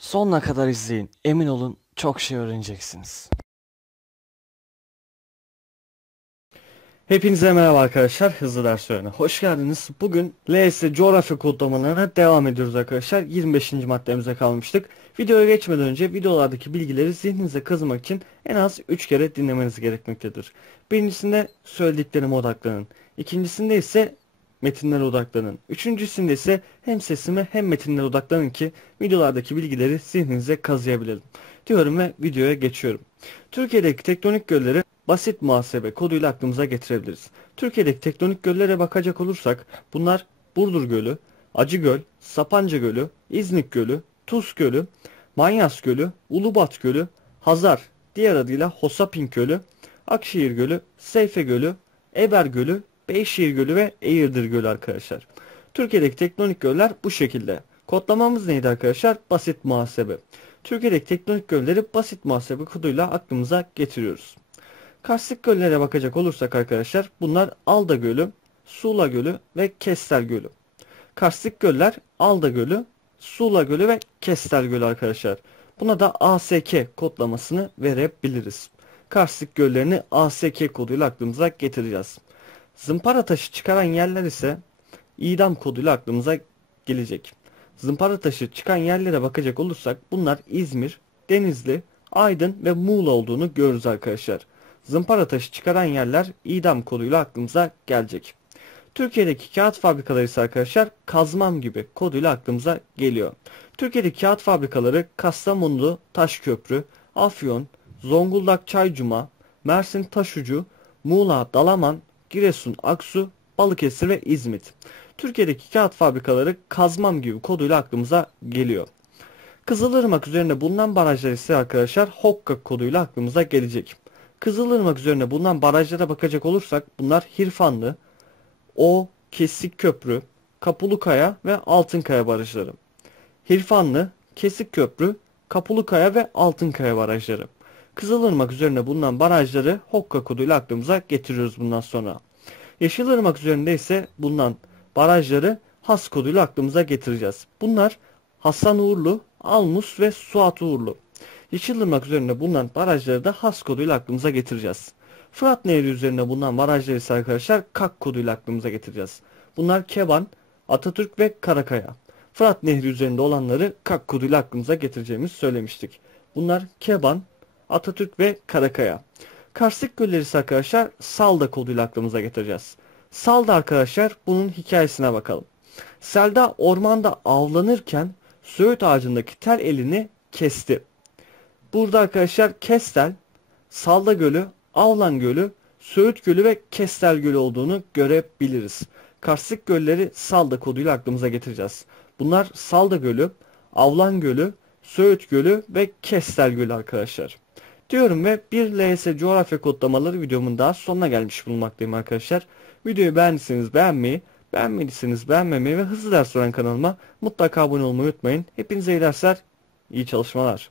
Sonuna kadar izleyin. Emin olun çok şey öğreneceksiniz. Hepinize merhaba arkadaşlar. Hızlı ders öğrene. Hoş geldiniz. Bugün LS coğrafya kodlamalarına devam ediyoruz arkadaşlar. 25. maddemize kalmıştık. Videoya geçmeden önce videolardaki bilgileri zihninize kazımak için en az 3 kere dinlemeniz gerekmektedir. Birincisinde söylediklerime odaklanın. İkincisinde ise metinlere odaklanın. Üçüncüsünde ise hem sesime hem metinlere odaklanın ki videolardaki bilgileri zihninize kazıyabilelim. Diyorum ve videoya geçiyorum. Türkiye'deki tektonik gölleri basit muhasebe koduyla aklımıza getirebiliriz. Türkiye'deki tektonik göllere bakacak olursak bunlar Burdur Gölü, Acıgöl, Sapanca Gölü, İznik Gölü, Tuz Gölü, Manyas Gölü, Ulubat Gölü, Hazar, diğer adıyla Hosapink Gölü, Akşehir Gölü, Seyfe Gölü, Eber Gölü, Beyşehir Gölü ve Eğirdir Gölü arkadaşlar. Türkiye'deki tektonik göller bu şekilde. Kodlamamız neydi arkadaşlar? Basit muhasebe. Türkiye'deki tektonik gölleri basit muhasebe koduyla aklımıza getiriyoruz. Karstik göllere bakacak olursak arkadaşlar bunlar Alda Gölü, Sula Gölü ve Kestel Gölü. Karstik göller Alda Gölü, Sula Gölü ve Kestel Gölü arkadaşlar. Buna da ASK kodlamasını verebiliriz. Karstik göllerini ASK koduyla aklımıza getireceğiz. Zımpara taşı çıkaran yerler ise idam koduyla aklımıza gelecek. Zımpara taşı çıkan yerlere bakacak olursak bunlar İzmir, Denizli, Aydın ve Muğla olduğunu görürüz arkadaşlar. Zımpara taşı çıkaran yerler idam koduyla aklımıza gelecek. Türkiye'deki kağıt fabrikaları ise arkadaşlar kazmam gibi koduyla aklımıza geliyor. Türkiye'deki kağıt fabrikaları Kastamonu Taşköprü, Afyon, Zonguldak Çaycuma, Mersin Taşucu, Muğla Dalaman, Giresun Aksu, Balıkesir ve İzmit. Türkiye'deki kağıt fabrikaları kazmam gibi koduyla aklımıza geliyor. Kızılırmak üzerinde bulunan barajlar ise arkadaşlar Hokka koduyla aklımıza gelecek. Kızılırmak üzerine bulunan barajlara bakacak olursak bunlar Hirfanlı, O, Kesik Köprü, Kapulukaya ve Altınkaya barajları. Hirfanlı, Kesik Köprü, Kapulukaya ve Altınkaya barajları. Kızılırmak üzerine bulunan barajları Hokka koduyla aklımıza getiriyoruz bundan sonra. Yeşilırmak üzerinde ise bulunan barajları Has koduyla aklımıza getireceğiz. Bunlar Hasan Uğurlu, Almus ve Suat Uğurlu. Yeşilırmak üzerinde bulunan barajları da Has koduyla aklımıza getireceğiz. Fırat Nehri üzerinde bulunan barajları ise arkadaşlar Kak koduyla aklımıza getireceğiz. Bunlar Keban, Atatürk ve Karakaya. Fırat Nehri üzerinde olanları Kak koduyla aklımıza getireceğimizi söylemiştik. Bunlar Keban, Atatürk ve Karakaya. Karstik gölleri ise arkadaşlar Salda koduyla aklımıza getireceğiz. Salda arkadaşlar bunun hikayesine bakalım. Selda ormanda avlanırken Söğüt ağacındaki tel elini kesti. Burada arkadaşlar Kestel, Salda Gölü, Avlan Gölü, Söğüt Gölü ve Kestel Gölü olduğunu görebiliriz. Karstik gölleri Salda koduyla aklımıza getireceğiz. Bunlar Salda Gölü, Avlan Gölü, Söğüt Gölü ve Kestel Gölü arkadaşlar. Diyorum ve bir LS coğrafya kodlamaları videomun daha sonuna gelmiş bulunmaktayım arkadaşlar. Videoyu beğendiyseniz beğenmeyi, beğenmediyseniz beğenmemeyi ve hızlı ders öğren kanalıma mutlaka abone olmayı unutmayın. Hepinize iyi dersler, iyi çalışmalar.